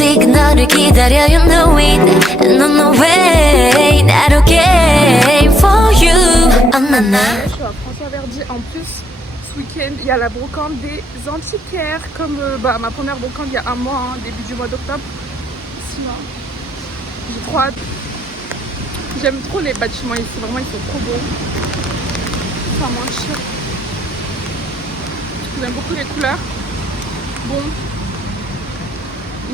시그널을 기다려 you know it And on the way 나로 game for you Je suis à François Verdy. En plus, ce week-end, il y a la brocante des antiquaires, comme ma première brocante il y a un mois, début du mois d'octobre. Sinon, j'ai trop hâte. J'aime trop les bâtiments ici, vraiment ils sont trop beaux. Ça moins cher. J'aime beaucoup les couleurs. Bon,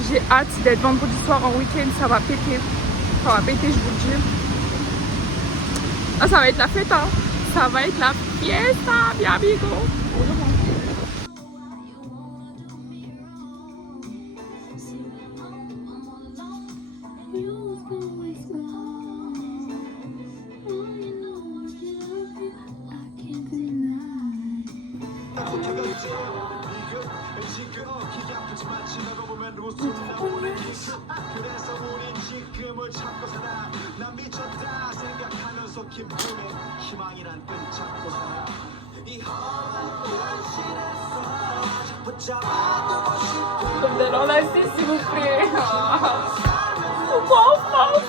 j'ai hâte d'être vendredi soir en week-end, ça va péter. Ça va péter, je vous le dis. Ah, ça va être la fête, hein. Ça va être la fiesta, mi amigo. Comme de l'enlacer s'il vous plaît. Pourquoi en France?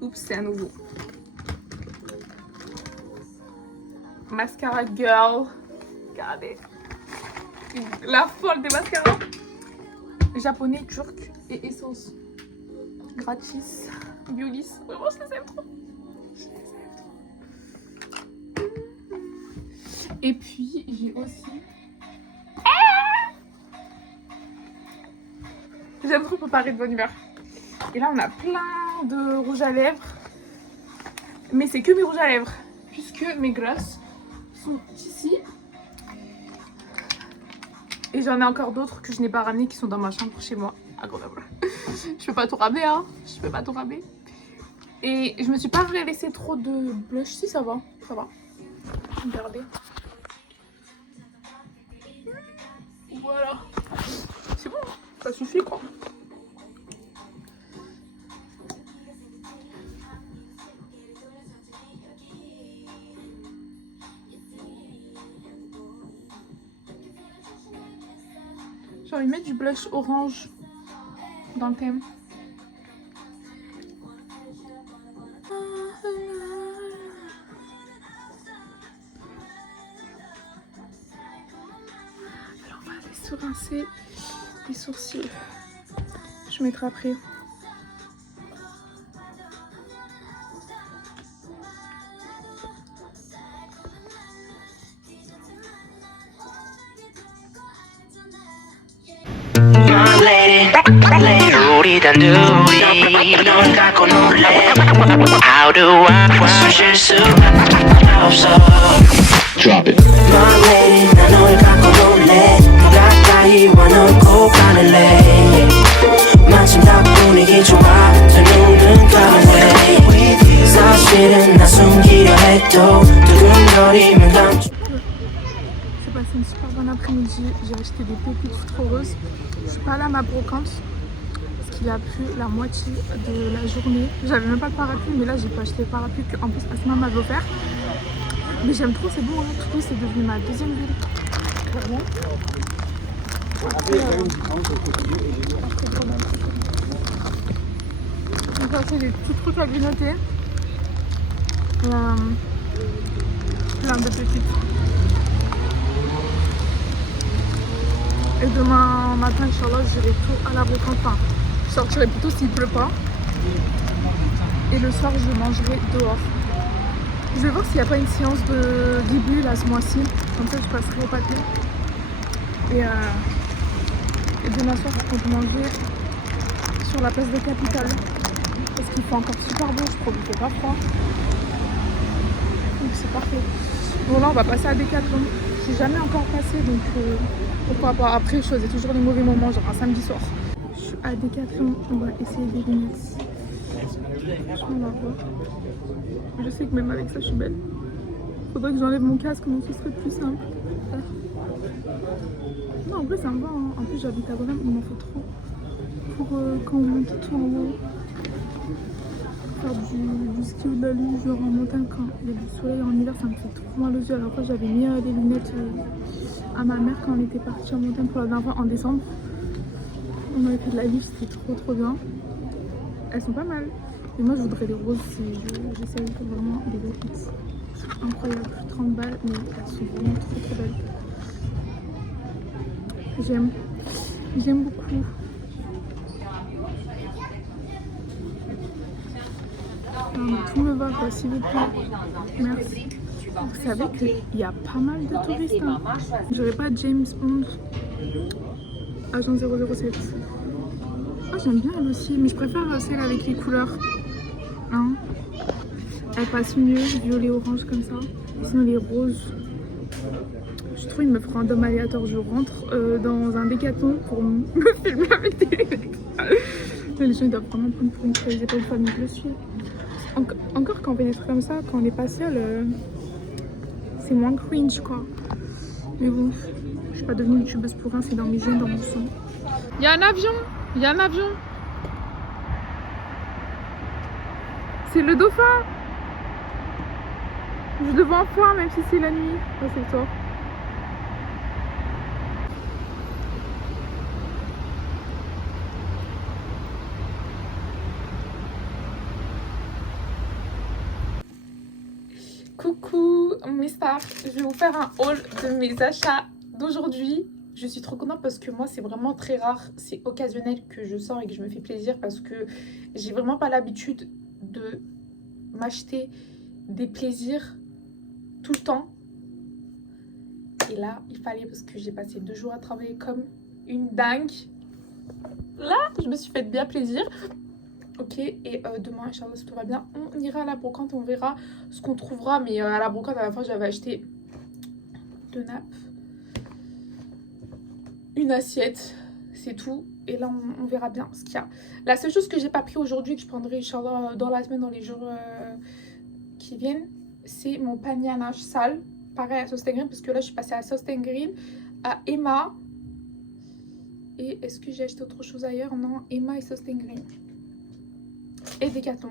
Oups, c'est à nouveau. Mascara girl. Regardez. La folle des mascaras. Japonais, turc et essence. Gratis. Biolis. Vraiment, je les aime trop. Je les aime trop. Et puis, j'ai aussi... J'aime trop préparer de bonne humeur. Et là, on a plein de rouge à lèvres. Mais c'est que mes rouges à lèvres. Puisque mes glosses sont ici. Et j'en ai encore d'autres que je n'ai pas ramenés qui sont dans ma chambre chez moi. À Grenoble. Je peux pas tout ramener, hein. Je peux pas tout ramener. Et je me suis pas laissé trop de blush. Si, ça va. Ça va. Regardez. Voilà. C'est bon. Ça suffit, quoi. J'ai envie de mettre du blush orange dans le thème. Alors on va aller se rincer les sourcils. Je mettrai après. 우리 단둘이 널 갖고 놀래 How do I 숨쉴 수가 없어 Drop it. My lady 난 널 갖고 놀래 가까이 와 널 꼭 안을래 마침 딱 분위기 좋아 두 눈은 감을래 사실은 나 숨기려 해도 두근거리면 감춰 J'ai passé une super bonne après-midi. J'ai acheté des pépites trop roses. Je suis pas allée à ma brocante parce qu'il a plu la moitié de la journée. J'avais même pas le parapluie, mais là j'ai pas acheté le parapluie qu'en plus Asma m'avait offert. Mais j'aime trop, c'est bon, hein. Toulouse c'est devenu ma deuxième ville. Clairement. J'ai acheté des petits trucs à grignoter. Plein de pépites. Et demain matin, Inch'Allah, j'irai tout à la brocante. Enfin, je sortirai plutôt s'il pleut pas. Et le soir, je mangerai dehors. Je vais voir s'il n'y a pas une séance de début là ce mois-ci. Comme ça, je passerai au pâté. Et demain soir, on peut manger sur la place de Capitale. Parce qu'il fait encore super beau, je trouve, il fait pas froid. Donc c'est parfait. Bon là, on va passer à Decathlon. Je suis jamais encore passée, donc pourquoi pas. Après, je faisais toujours les mauvais moments, genre un samedi soir. Je suis à Decathlon, on va essayer des lunettes. On va voir. Je sais que même avec ça, je suis belle. Faudrait que j'enlève mon casque, donc ce serait plus simple. Non, en vrai, ça me va. Hein. En plus, j'habite à Grenoble, il m'en faut trop. Pour quand on monte tout en haut. Faire du ski ou de la luge, genre en montagne, quand il y a du soleil en hiver, ça me fait trop mal aux yeux. Alors que j'avais mis des lunettes à ma mère quand on était parti en montagne pour la dernière fois en décembre. On avait fait de la luge, c'était trop bien. Elles sont pas mal. Et moi, je voudrais les roses si j'essaye vraiment des pépites. C'est incroyable, 30 balles, mais elles sont vraiment trop belles. J'aime beaucoup. Non, tout me va quoi, s'il vous plaît. Merci. Vous savez qu'il y a pas mal de touristes. Hein. J'aurais pas James Bond, agent 007. Oh, j'aime bien elle aussi, mais je préfère celle avec les couleurs. Hein, elle passe mieux, violet orange comme ça. Sinon les roses, je trouve il me fera un dôme aléatoire. Je rentre dans un Décathlon pour me filmer avec des lunettes. Les gens ils doivent vraiment prendre pour une feuille, j'ai pas une famille, je le suis. Encore quand on fait des trucs comme ça, quand on n'est pas seul, c'est moins cringe quoi. Mais bon, je suis pas devenue youtubeuse pour rien, c'est dans mes gènes, dans mon sang. Il y a un avion, il y a un avion. C'est le dauphin. Je le vois en foire même si c'est la nuit. Ça c'est toi. Coucou mes stars, je vais vous faire un haul de mes achats d'aujourd'hui. Je suis trop contente parce que moi c'est vraiment très rare, c'est occasionnel que je sors et que je me fais plaisir parce que j'ai vraiment pas l'habitude de m'acheter des plaisirs tout le temps. Et là il fallait parce que j'ai passé 2 jours à travailler comme une dingue. Là je me suis fait bien plaisir. Ok, et demain, Inch'Allah, si tout va bien, on ira à la brocante, on verra ce qu'on trouvera. Mais à la brocante, à la fin, j'avais acheté 2 nappes, une assiette, c'est tout. Et là, on verra bien ce qu'il y a. La seule chose que j'ai pas pris aujourd'hui, que je prendrai, Inch'Allah, dans la semaine, dans les jours qui viennent, c'est mon panier à linge sale. Pareil à Soest & Green, parce que là, je suis passée à Soest & Green, à Emma. Et est-ce que j'ai acheté autre chose ailleurs? Non, Emma et Soest & Green. Et Decathlon.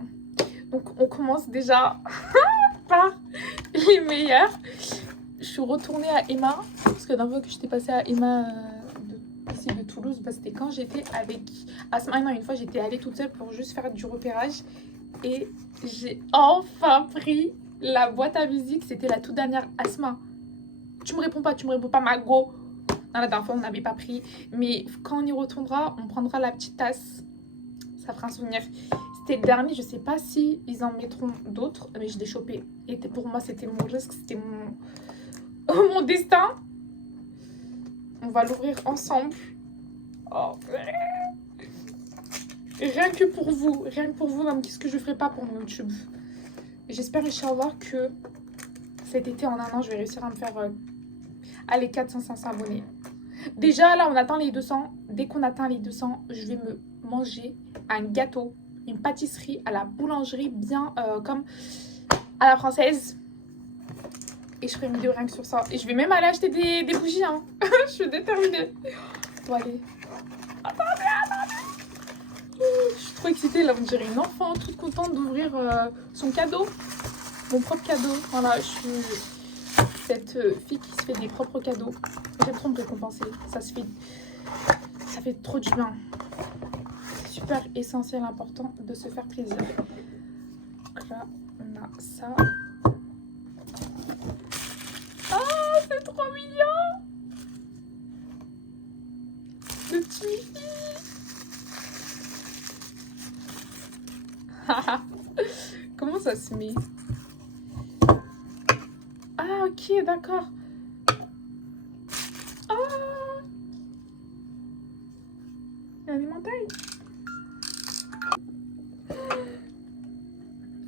Donc on commence déjà par les meilleurs. Je suis retournée à Emma parce que la dernière fois que j'étais passée à Emma ici de Toulouse, bah, c'était quand j'étais avec Asma. Non, une fois j'étais allée toute seule pour juste faire du repérage et j'ai enfin pris la boîte à musique. C'était la toute dernière. Asma, tu me réponds pas Mago. Non, la dernière fois on n'avait pas pris, mais quand on y retournera on prendra la petite tasse, ça fera un souvenir. C'était le dernier, je sais pas si ils en mettront d'autres, mais je l'ai chopé. Et pour moi, c'était mon risque, c'était mon destin. On va l'ouvrir ensemble. Oh. Rien que pour vous, même qu'est-ce que je ferai pas pour mon YouTube. J'espère, Inch'Allah, que cet été, en 1 an, je vais réussir à me faire les 400-500 abonnés. Déjà, là, on atteint les 200. Dès qu'on atteint les 200, je vais me manger un gâteau, une pâtisserie à la boulangerie, bien comme à la française. Et je ferai une vidéo rien que sur ça. Et je vais même aller acheter des bougies. Hein. Je suis déterminée. Bon, allez. Attendez. Je suis trop excitée. Là, on dirait une enfant toute contente d'ouvrir son cadeau. Mon propre cadeau. Voilà, je suis cette fille qui se fait des propres cadeaux. J'aime trop me récompenser. Ça fait trop du bien. Super essentiel, important de se faire plaisir. Donc là, on a ça. Oh, c'est trop mignon! Le petit Mickey. Comment ça se met? Ah, ok, d'accord.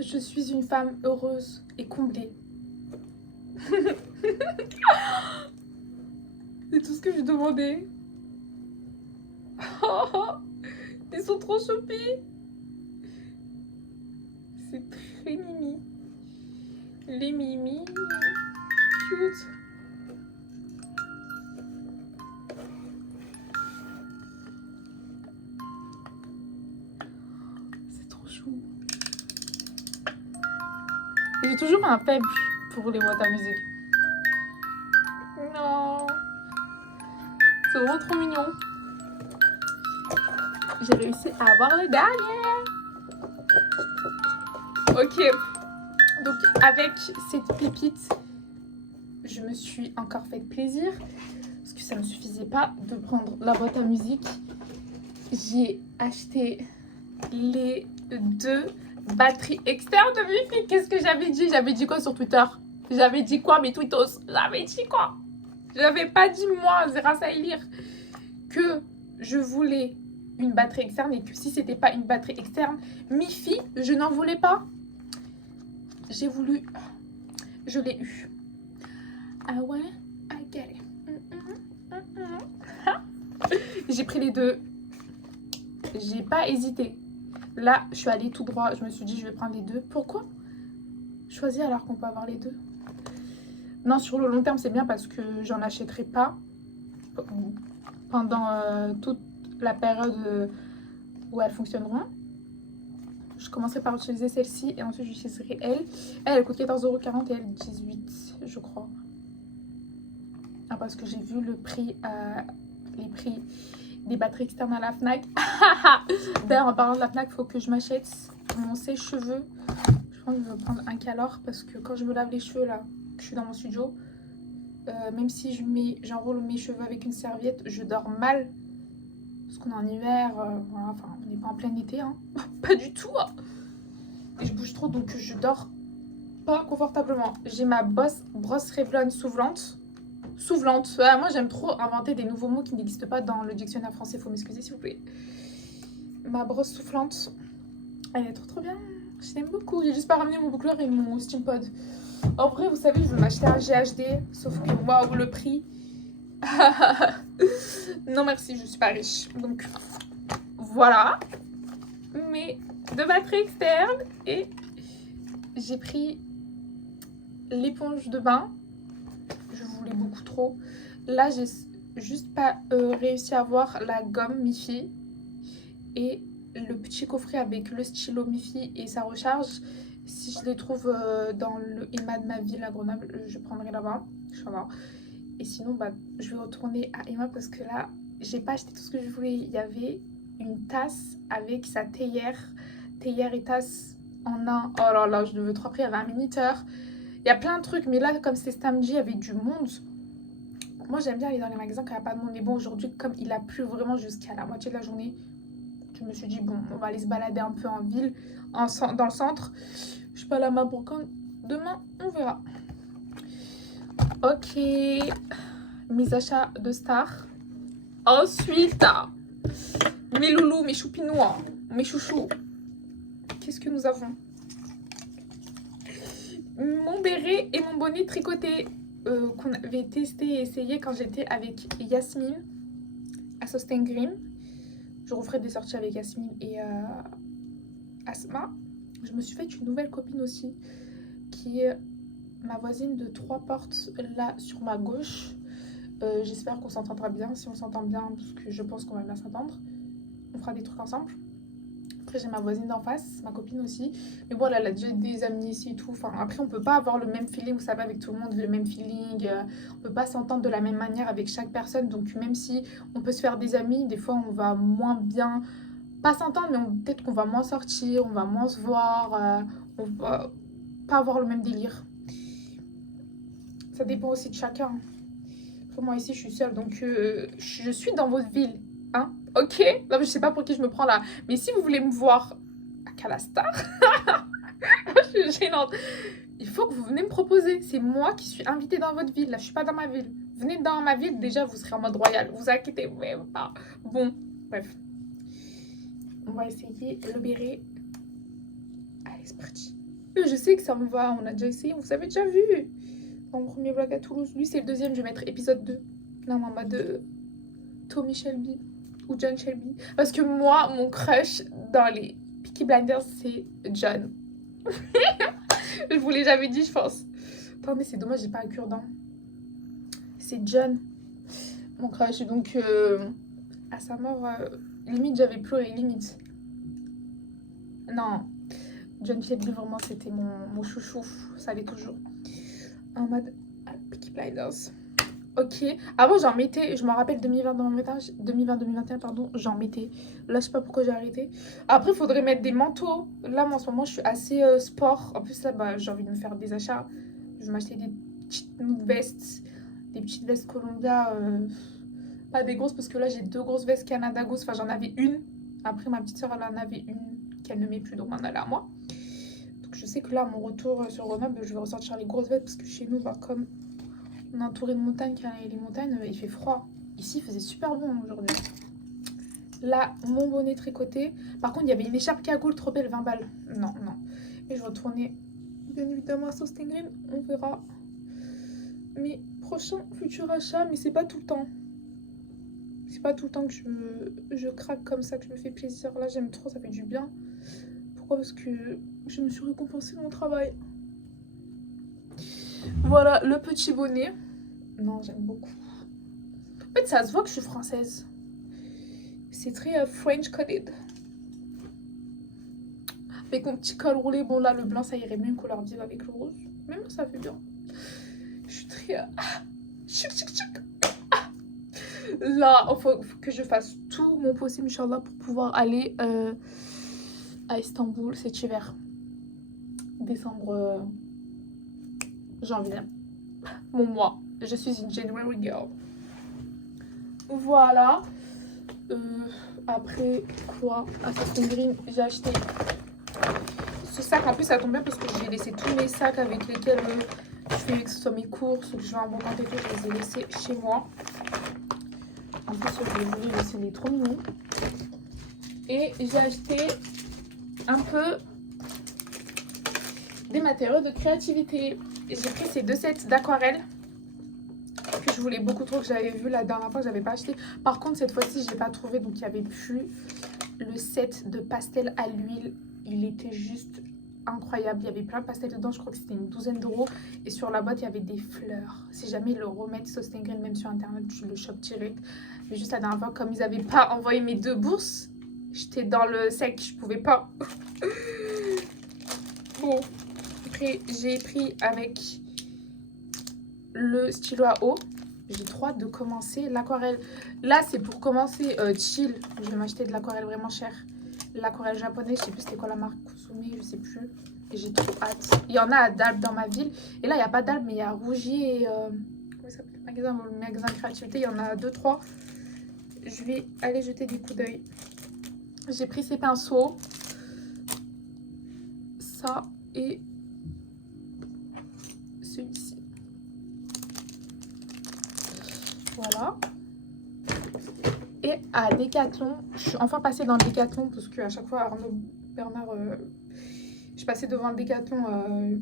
Je suis une femme heureuse et comblée. C'est tout ce que je demandais. Ils sont trop choupis. C'est très mimi. Les mimi. Cute. C'est trop chou. J'ai toujours un faible pour les boîtes à musique. Non. C'est vraiment trop mignon. J'ai réussi à avoir le dernier. Ok. Donc avec cette pépite, je me suis encore fait plaisir. Parce que ça ne suffisait pas de prendre la boîte à musique. J'ai acheté les 2 batteries externes de Mifi. Qu'est-ce que j'avais dit? J'avais dit quoi sur Twitter? J'avais dit quoi, mes tweetos? J'avais dit quoi? J'avais pas dit, moi, Zera Saïlir, que je voulais une batterie externe et que si c'était pas une batterie externe, Mifi, je n'en voulais pas. J'ai voulu, je l'ai eu. Ah ouais, I get it. J'ai pris les 2. J'ai pas hésité. Là, je suis allée tout droit. Je me suis dit, je vais prendre les 2. Pourquoi choisir alors qu'on peut avoir les 2? Non, sur le long terme, c'est bien parce que j'en achèterai pas pendant toute la période où elles fonctionneront. Je commencerai par utiliser celle-ci et ensuite j'utiliserai elle. Elle coûte 14,40 € et elle 18, je crois. Ah, parce que j'ai vu le prix, les prix des batteries externes à la Fnac. D'ailleurs, en parlant de la Fnac, il faut que je m'achète mon sèche-cheveux. Je pense que je vais prendre un Calor parce que quand je me lave les cheveux là, que je suis dans mon studio, même si j'enroule mes cheveux avec une serviette, je dors mal. Parce qu'on est en hiver, voilà, enfin, on n'est pas en plein été, hein. Pas du tout. Hein. Et je bouge trop, donc je dors pas confortablement. J'ai ma brosse Revlon soufflante. Soufflante. Moi, j'aime trop inventer des nouveaux mots qui n'existent pas dans le dictionnaire français. Faut m'excuser, s'il vous plaît. Ma brosse soufflante. Elle est trop bien. Je l'aime beaucoup. J'ai juste pas ramené mon boucleur et mon Steampod. En vrai, vous savez, je veux m'acheter un GHD. Sauf que, waouh, le prix. Non, merci, je suis pas riche. Donc, voilà. Mes 2 batteries externes. Et j'ai pris l'éponge de bain. Je voulais beaucoup trop. Là, j'ai juste pas réussi à avoir la gomme Mifi et le petit coffret avec le stylo Mifi et sa recharge. Si je les trouve dans le Emma de ma ville à Grenoble, je prendrai là-bas. Et sinon, bah, je vais retourner à Emma parce que là, j'ai pas acheté tout ce que je voulais. Il y avait une tasse avec sa théière et tasse en un. Oh là là, je devais trop pris. Il y avait un minuteur. Il y a plein de trucs, mais là, comme c'est samedi, il y avait du monde. Moi, j'aime bien aller dans les magasins quand il n'y a pas de monde. Mais bon, aujourd'hui, comme il a plu vraiment jusqu'à la moitié de la journée, je me suis dit, bon, on va aller se balader un peu en ville, dans le centre. Je suis pas là, ma brocante. Demain, on verra. Ok, mes achats de Star. Ensuite, mes loulous, mes choupinois, mes chouchous. Qu'est-ce que nous avons? Mon béret et mon bonnet tricoté qu'on avait testé et essayé quand j'étais avec Yasmine à Sustain Green. Je referai des sorties avec Yasmine et Asma. Je me suis fait une nouvelle copine aussi qui est ma voisine de 3 portes là sur ma gauche. J'espère qu'on s'entendra bien. Si on s'entend bien, parce que je pense qu'on va bien s'entendre, on fera des trucs ensemble. Après, j'ai ma voisine d'en face, ma copine aussi. Mais bon, elle a déjà des amis ici et tout. Enfin, après, on peut pas avoir le même feeling, vous savez, avec tout le monde, le même feeling. On peut pas s'entendre de la même manière avec chaque personne. Donc, même si on peut se faire des amis, des fois, on va moins bien, pas s'entendre, mais peut-être qu'on va moins sortir, on va moins se voir. On va pas avoir le même délire. Ça dépend aussi de chacun. Après, moi, ici, je suis seule, donc je suis dans votre ville. Hein? Ok, là je sais pas pour qui je me prends là, mais si vous voulez me voir à Calastar, je suis gênante. Il faut que vous venez me proposer. C'est moi qui suis invitée dans votre ville. Là, je suis pas dans ma ville. Venez dans ma ville, déjà vous serez en mode royal. Vous inquiétez même pas. Bon, bref. On va essayer le béret. Allez, c'est parti. Je sais que ça me va, on a déjà essayé, vous avez déjà vu. Dans mon premier vlog à Toulouse. Lui, c'est le deuxième, je vais mettre épisode 2. Là, en mode Tommy Shelby ou John Shelby. Parce que moi, mon crush dans les Peaky Blinders, c'est John. Je vous l'ai jamais dit, je pense. Attendez, c'est dommage, j'ai pas un cure-dent. C'est John, mon crush. Donc, à sa mort, limite, j'avais pleuré, limite. Non, John Shelby, vraiment, c'était mon chouchou. Ça l'est toujours. En mode Peaky Blinders. Ok. Avant, j'en mettais. Je me rappelle 2020-2021, pardon. J'en mettais. Là, je sais pas pourquoi j'ai arrêté. Après, il faudrait mettre des manteaux. Là, moi, en ce moment, je suis assez sport. En plus, là, bah, j'ai envie de me faire des achats. Je vais m'acheter des petites vestes. Des petites vestes Columbia. Pas des grosses, parce que là, j'ai 2 grosses vestes Canada Goose. Enfin, j'en avais une. Après, ma petite soeur, elle en avait une qu'elle ne met plus. Donc, on en a là, moi. Donc, je sais que là, à mon retour sur Grenoble, je vais ressortir les grosses vestes. Parce que chez nous, bah, comme on est entouré de montagnes, et les montagnes, il fait froid. Ici, il faisait super bon aujourd'hui. Là, mon bonnet tricoté. Par contre, il y avait une écharpe cagoule trop belle, 20 balles. Non, non. Et je vais retourner, bien évidemment, à Soest Green. On verra mes prochains futurs achats. Mais c'est pas tout le temps. C'est pas tout le temps que je craque comme ça, que je me fais plaisir. Là, j'aime trop, ça fait du bien. Pourquoi? Parce que je me suis récompensée de mon travail. Voilà, le petit bonnet. Non, j'aime beaucoup. En fait, ça se voit que je suis française. C'est très French coded. Avec mon petit col roulé. Bon, là, le blanc, ça irait mieux, couleur vive avec le rose. Mais moi, ça fait bien. Je suis très... chic, chic, chic. Là, il faut que je fasse tout mon possible, Inch'Allah, pour pouvoir aller à Istanbul cet hiver. Décembre... janvier. Mon mois. Je suis une January girl. Voilà. Après quoi? À Soest Green, j'ai acheté ce sac. En plus, ça tombe bien parce que j'ai laissé tous mes sacs avec lesquels je fais, que ce soit mes courses ou que je vais en brocante et tout, je les ai laissés chez moi. En plus, je voulais laisser les trop mignons. Et j'ai acheté un peu des matériaux de créativité. J'ai pris ces 2 sets d'aquarelle que je voulais beaucoup trop, que j'avais vu la dernière fois, que j'avais pas acheté. Par contre, cette fois-ci, je l'ai pas trouvé, donc il n'y avait plus le set de pastel à l'huile. Il était juste incroyable. Il y avait plein de pastels dedans, je crois que c'était une 12aine d'euros. Et sur la boîte, il y avait des fleurs. Si jamais ils le remettent, Soest Green, même sur internet, je le chope direct. Mais juste la dernière fois, comme ils n'avaient pas envoyé mes 2 bourses, j'étais dans le sec, je pouvais pas. Bon. Après, j'ai pris avec le stylo à eau. J'ai trop hâte de commencer l'aquarelle. Là, c'est pour commencer chill. Je vais m'acheter de l'aquarelle vraiment chère. L'aquarelle japonaise, je sais plus c'était quoi la marque, Kusumi, je sais plus. Et j'ai trop hâte. Il y en a à Dalbe dans ma ville. Et là, il n'y a pas Dalbe, mais il y a Rougier et... comment ça s'appelle le magasin créativité. Il y en a 2-3. Je vais aller jeter des coups d'œil. J'ai pris ces pinceaux. Ça et... celui-ci. Voilà. Et à Decathlon, je suis enfin passée dans le Decathlon parce qu'à chaque fois Arnaud Bernard, je passais devant le Decathlon,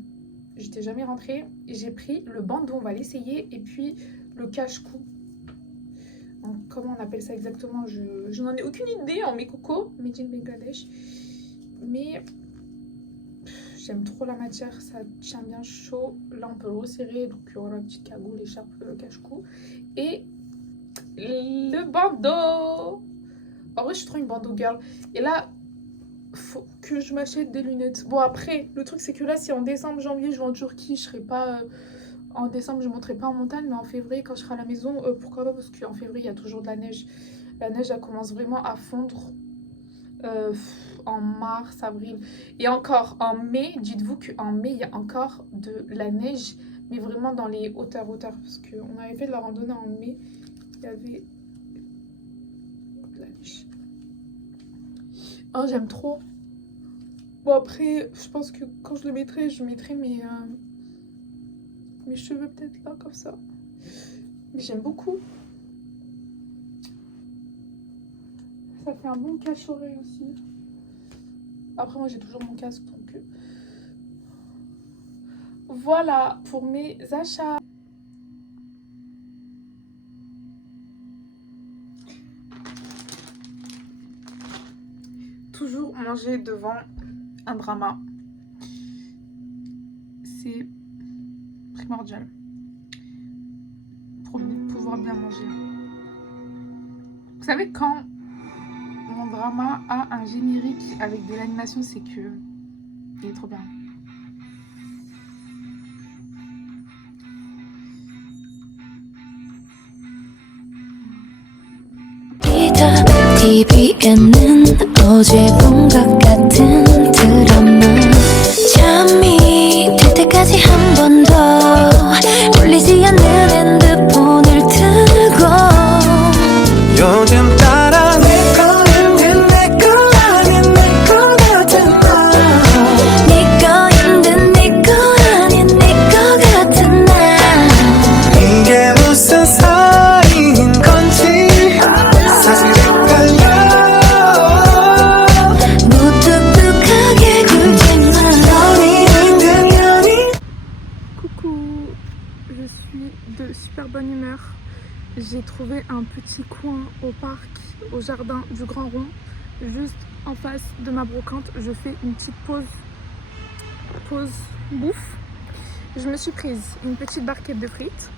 j'étais jamais rentrée. Et j'ai pris le bandeau, on va l'essayer, et puis le cache-cou. Comment on appelle ça exactement? Je n'en ai aucune idée en mes cocos, made in Bangladesh. Mais j'aime trop la matière, ça tient bien chaud. Là, on peut le resserrer. Donc, voilà, petite cagoule, écharpe, cache-cou. Et le bandeau. En vrai, je suis trop une bandeau girl. Et là, faut que je m'achète des lunettes. Bon, après, le truc, c'est que là, si en décembre, janvier, je vais en Turquie, je serai pas... en décembre, je ne monterai pas en montagne. Mais en février, quand je serai à la maison, pourquoi pas? Parce qu'en février, il y a toujours de la neige. La neige, elle commence vraiment à fondre. En mars, avril et encore en mai. Dites-vous qu'en mai il y a encore de la neige, mais vraiment dans les hauteurs, parce qu'on avait fait de la randonnée en mai, il y avait de la neige. Oh, j'aime trop. Bon, après je pense que quand je le mettrai, je mettrai mes cheveux peut-être là comme ça, mais j'aime beaucoup. Ça fait un bon cache-oreille aussi. Après, moi, j'ai toujours mon casque, donc voilà pour mes achats. Toujours manger devant un drama, c'est primordial pour pouvoir bien manger. Vous savez, quand mon drama a un générique avec de l'animation, c'est que il est trop bien. TV에는 어제 본 것 같은 드라마 잠이 들 때까지 한 번 더 울리지 않는 핸드폰을 들고 요즘 따라 내 거는 내거 아닌 내거 같은 날 네 거인 네 거 아닌 네 거 같은 날 이게 무슨 사이인 건지 사실 헷갈려 무뚝뚝하게 굴지만 너희는 당연히 Coucou, je suis de super bonne humeur. J'ai trouvé un petit coin au parc, au jardin du Grand Rond, juste en face de ma brocante. Je fais une petite pause bouffe. Je me suis prise une petite barquette de frites.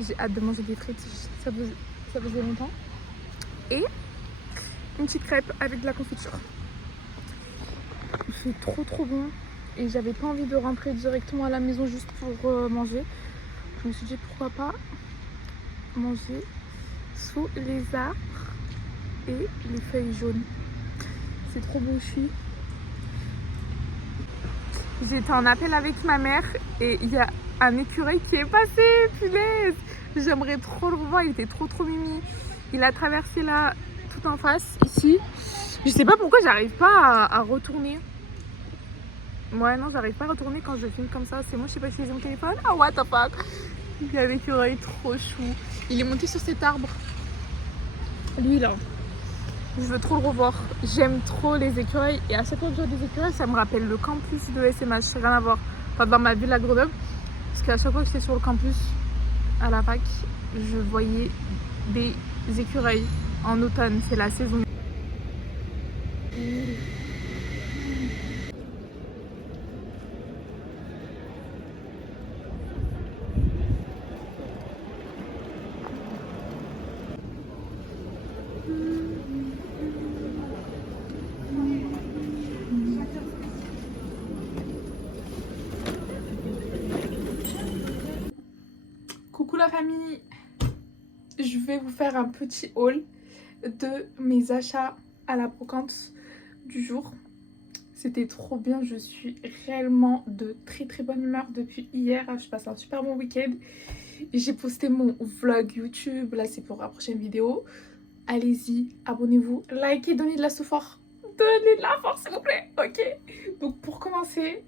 J'ai hâte de manger des frites, ça faisait longtemps. Et une petite crêpe avec de la confiture. Il fait trop bon. Et j'avais pas envie de rentrer directement à la maison juste pour manger. Je me suis dit pourquoi pas manger sous les arbres et les feuilles jaunes. C'est trop beau, je suis. J'étais en appel avec ma mère et il y a un écureuil qui est passé, punaise. J'aimerais trop le revoir, il était trop mimi. Il a traversé là, tout en face, ici. Je sais pas pourquoi j'arrive pas à retourner. Ouais, non, j'arrive pas à retourner quand je filme comme ça. C'est moi, je sais pas utiliser mon téléphone. Ah, what the fuck. Il y a l'écureuil trop chou. Il est monté sur cet arbre. Lui, là. Je veux trop le revoir. J'aime trop les écureuils. Et à chaque fois que je vois des écureuils, ça me rappelle le campus de SMH. Rien à voir. Enfin, dans ma ville à Grenoble. Parce qu'à chaque fois que j'étais sur le campus, à la fac, je voyais des écureuils en automne. C'est la saison. Coucou la famille, je vais vous faire un petit haul de mes achats à la brocante du jour. C'était trop bien, je suis réellement de très bonne humeur depuis hier. Je passe un super bon week-end. J'ai posté mon vlog YouTube, là c'est pour la prochaine vidéo. Allez-y, abonnez-vous, likez, donnez de la force. Donnez de la force s'il vous plaît, ok. Donc pour commencer,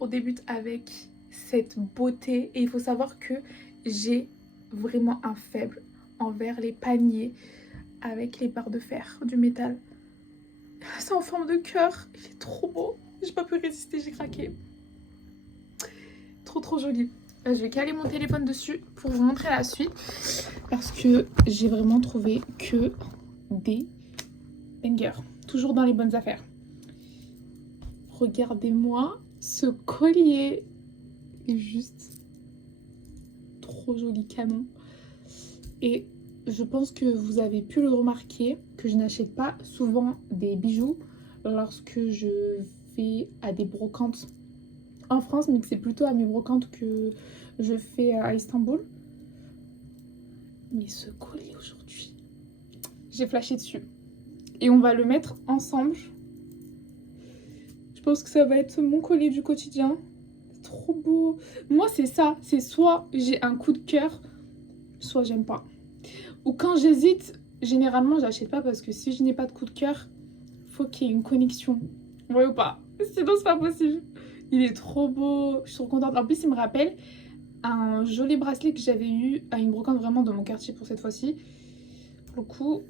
on débute avec cette beauté. Et il faut savoir que j'ai vraiment un faible envers les paniers avec les barres de fer, du métal. C'est en forme de cœur, il est trop beau. J'ai pas pu résister, j'ai craqué. Trop joli. Je vais caler mon téléphone dessus pour vous montrer la suite. Parce que j'ai vraiment trouvé que des bangers. Toujours dans les bonnes affaires. Regardez-moi ce collier. Il est juste trop joli, canon. Et je pense que vous avez pu le remarquer que je n'achète pas souvent des bijoux lorsque je vais à des brocantes en France, mais que c'est plutôt à mes brocantes que je fais à Istanbul. Mais ce collier aujourd'hui, j'ai flashé dessus. Et on va le mettre ensemble. Je pense que ça va être mon collier du quotidien. C'est trop beau. Moi, c'est ça. C'est soit j'ai un coup de cœur, soit j'aime pas. Ou quand j'hésite, généralement, j'achète pas parce que si je n'ai pas de coup de cœur, faut qu'il y ait une connexion. Vous voyez ou pas? Sinon, c'est pas possible. Il est trop beau. Je suis trop contente. En plus, il me rappelle un joli bracelet que j'avais eu à une brocante vraiment dans mon quartier pour cette fois-ci. Pour le coup,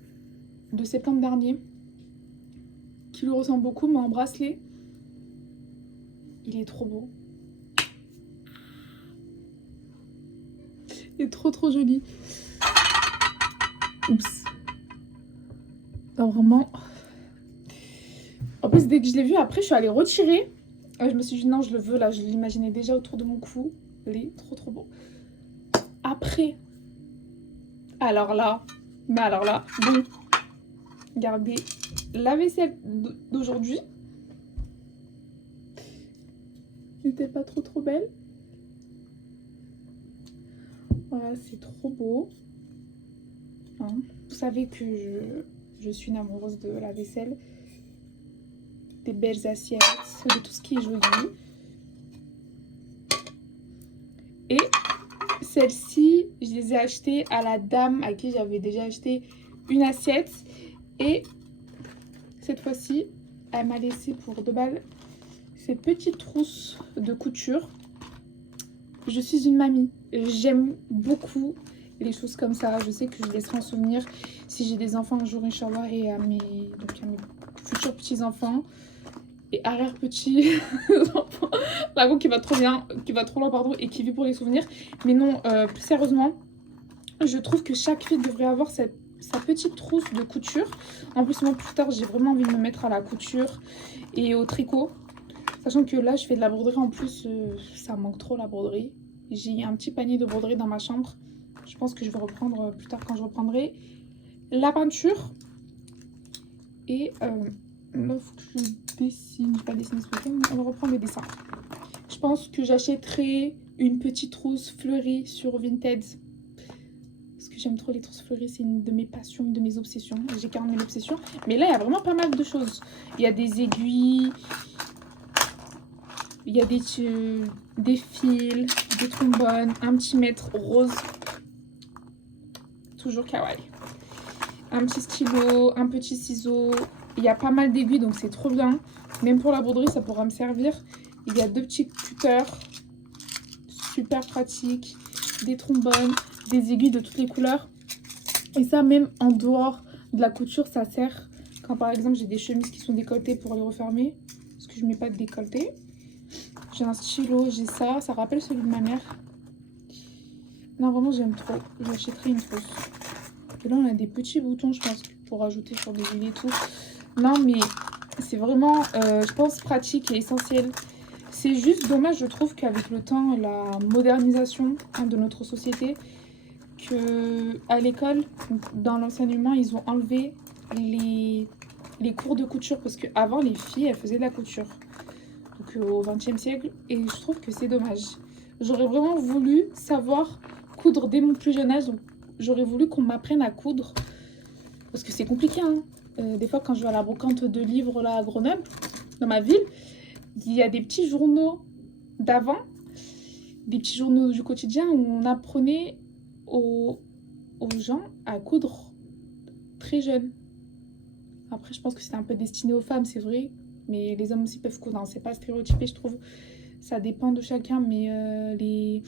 de septembre dernier. Qui lui ressemble beaucoup, mais en bracelet. Il est trop beau. Il est trop joli. Oups. Non, vraiment. En plus, dès que je l'ai vu, après, je suis allée retirer. Je me suis dit, non, je le veux, là. Je l'imaginais déjà autour de mon cou. Il est trop beau. Après. Alors là. Bon. Regardez la vaisselle d'aujourd'hui. N'était pas trop belle. Voilà, c'est trop beau. Hein. Vous savez que je suis une amoureuse de la vaisselle. Des belles assiettes, de tout ce qui est joli. Et celle-ci, je les ai achetées à la dame à qui j'avais déjà acheté une assiette. Et cette fois-ci, elle m'a laissé pour 2 balles ces petites trousses de couture. Je suis une mamie. J'aime beaucoup les choses comme ça. Je sais que je laisserai en souvenir si j'ai des enfants un jour, Inch'Allah, et à mes futurs petits-enfants et arrière-petits enfants. La go qui va trop bien, qui va trop loin, pardon, et qui vit pour les souvenirs. Mais non, plus sérieusement, je trouve que chaque fille devrait avoir sa petite trousse de couture. En plus, moi, plus tard, j'ai vraiment envie de me mettre à la couture et au tricot. Sachant que là, je fais de la broderie. En plus, ça manque trop la broderie. J'ai un petit panier de broderie dans ma chambre. Je pense que je vais reprendre plus tard quand je reprendrai la peinture. Et là, il faut que je dessine. Je vais pas dessiner ce week-end, mais on va reprendre les dessins. Je pense que j'achèterai une petite trousse fleurie sur Vinted. Parce que j'aime trop les trousses fleuries. C'est une de mes passions, une de mes obsessions. J'ai carrément une obsession. Mais là, il y a vraiment pas mal de choses. Il y a des aiguilles. Il y a des fils, des trombones, un petit mètre rose. Toujours kawaii. Un petit stylo, un petit ciseau. Il y a pas mal d'aiguilles, donc c'est trop bien. Même pour la broderie, ça pourra me servir. Il y a 2 petits cutters. Super pratique. Des trombones, des aiguilles de toutes les couleurs. Et ça, même en dehors de la couture, ça sert. Quand par exemple, j'ai des chemises qui sont décolletées pour les refermer. Parce que je ne mets pas de décolleté. J'ai un stylo, j'ai ça. Ça rappelle celui de ma mère. Non, vraiment, j'aime trop. J'achèterai une trousse. Et là, on a des petits boutons, je pense, pour ajouter sur des gilets et tout. Non, mais c'est vraiment, je pense, pratique et essentiel. C'est juste dommage, je trouve, qu'avec le temps, la modernisation de notre société, qu'à l'école, dans l'enseignement, ils ont enlevé les cours de couture. Parce qu'avant, les filles, elles faisaient de la couture. Donc au XXe siècle. Et je trouve que c'est dommage. J'aurais vraiment voulu savoir coudre dès mon plus jeune âge. Donc j'aurais voulu qu'on m'apprenne à coudre. Parce que c'est compliqué, hein. Des fois, quand je vais à la brocante de livres là, à Grenoble, dans ma ville, il y a des petits journaux d'avant, des petits journaux du quotidien où on apprenait aux gens à coudre très jeunes. Après, je pense que c'est un peu destiné aux femmes, c'est vrai. Mais les hommes aussi peuvent coudre. Hein. C'est pas stéréotypé, je trouve. Ça dépend de chacun. Mais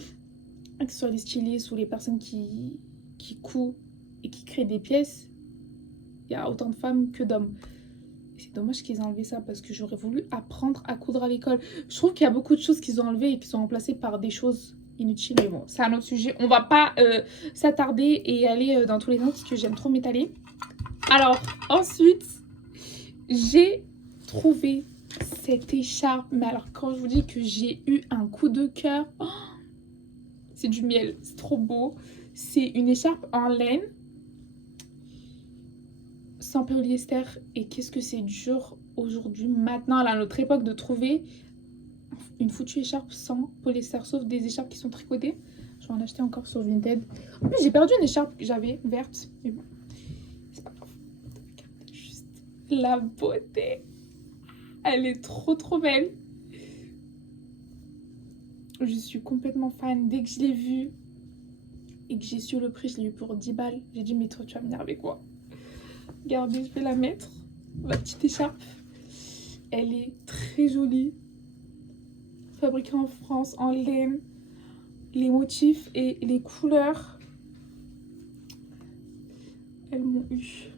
que ce soit les stylistes ou les personnes qui coudent et qui créent des pièces, il y a autant de femmes que d'hommes. C'est dommage qu'ils aient enlevé ça parce que j'aurais voulu apprendre à coudre à l'école. Je trouve qu'il y a beaucoup de choses qu'ils ont enlevées et qui sont remplacées par des choses inutiles. Mais bon, c'est un autre sujet. On va pas s'attarder et aller dans tous les sens parce que j'aime trop m'étaler. Alors, ensuite, j'ai trouvé cette écharpe. Mais alors, quand je vous dis que j'ai eu un coup de cœur, oh, c'est du miel. C'est trop beau. C'est une écharpe en laine. Sans polyester. Et qu'est-ce que c'est dur aujourd'hui, maintenant, à notre époque, de trouver une foutue écharpe sans polyester, sauf des écharpes qui sont tricotées. Je vais en acheter encore sur Vinted. En plus, j'ai perdu une écharpe que j'avais verte, mais bon, c'est pas grave. Regardez juste la beauté. Elle est trop belle. Je suis complètement fan. Dès que je l'ai vue et que j'ai su le prix, je l'ai eu pour 10 balles. J'ai dit, mais toi, tu vas venir avec quoi? Regardez, je vais la mettre. Ma petite écharpe. Elle est très jolie. Fabriquée en France, en laine. Les motifs et les couleurs, elles m'ont eu.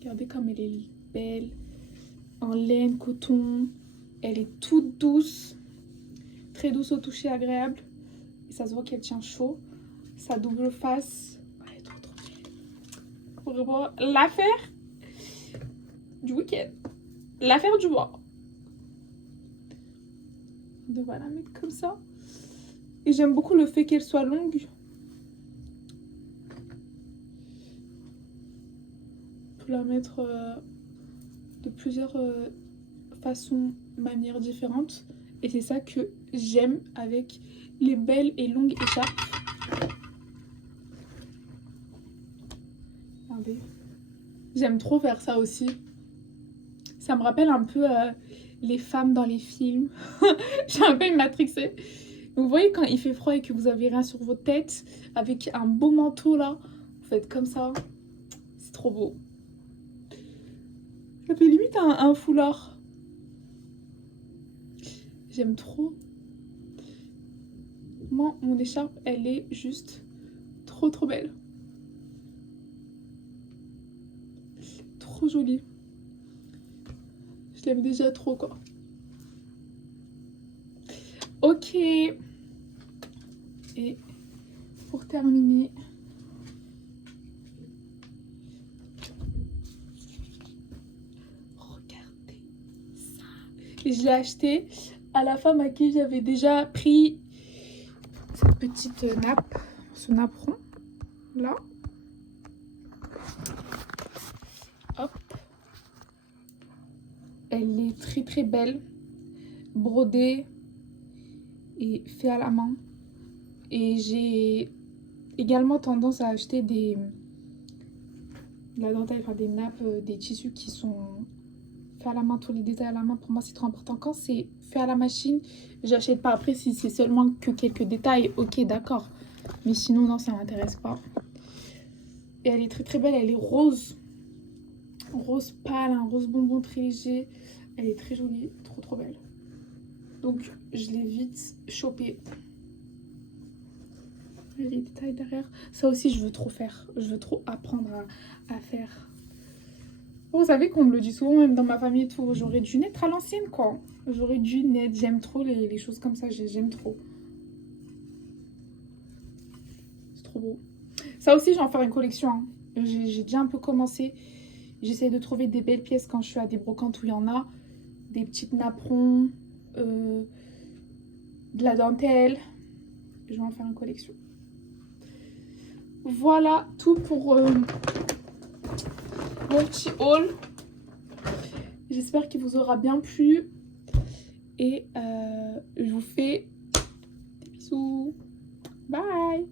Regardez comme elle est belle. En laine, coton. Elle est toute douce, très douce au toucher, agréable. Et ça se voit qu'elle tient chaud. Sa double face, elle est trop belle. Vraiment, l'affaire du week-end. L'affaire du mois. Donc voilà, mettre comme ça. Et j'aime beaucoup le fait qu'elle soit longue. On peut la mettre de plusieurs façons, manières différentes. Et c'est ça que j'aime avec les belles et longues écharpes. Regardez. J'aime trop faire ça aussi. Ça me rappelle un peu les femmes dans les films. J'ai un peu matrixée. Vous voyez quand il fait froid et que vous avez rien sur votre tête, avec un beau manteau là, vous faites comme ça. C'est trop beau. Ça fait limite un foulard. J'aime trop. Moi, mon écharpe, elle est juste trop belle. Trop jolie. Je l'aime déjà trop, quoi. Ok. Et pour terminer, regardez ça. Je l'ai acheté à la femme à qui j'avais déjà pris cette petite nappe, ce napperon là. Hop. Elle est très belle, brodée et fait à la main. Et j'ai également tendance à acheter de la dentelle, enfin des nappes, des tissus qui sont faits à la main, tous les détails à la main. Pour moi, c'est trop important. Quand c'est fait à la machine, j'achète pas. Après, si c'est seulement que quelques détails, ok, d'accord. Mais sinon, non, ça m'intéresse pas. Et elle est très belle, elle est rose. Rose pâle, un rose bonbon très léger. Elle est très jolie, trop belle. Donc, je l'ai vite chopée. Les détails derrière. Ça aussi, je veux trop faire. Je veux trop apprendre à faire. Vous savez qu'on me le dit souvent, même dans ma famille et tout. J'aurais dû naître à l'ancienne, quoi. J'aurais dû naître. J'aime trop les choses comme ça. J'aime trop. C'est trop beau. Ça aussi, je vais en faire une collection. Hein. J'ai déjà un peu commencé. J'essaie de trouver des belles pièces quand je suis à des brocantes où il y en a. Des petites napperons. De la dentelle. Je vais en faire une collection. Voilà tout pour mon petit haul. J'espère qu'il vous aura bien plu. Et je vous fais des bisous. Bye!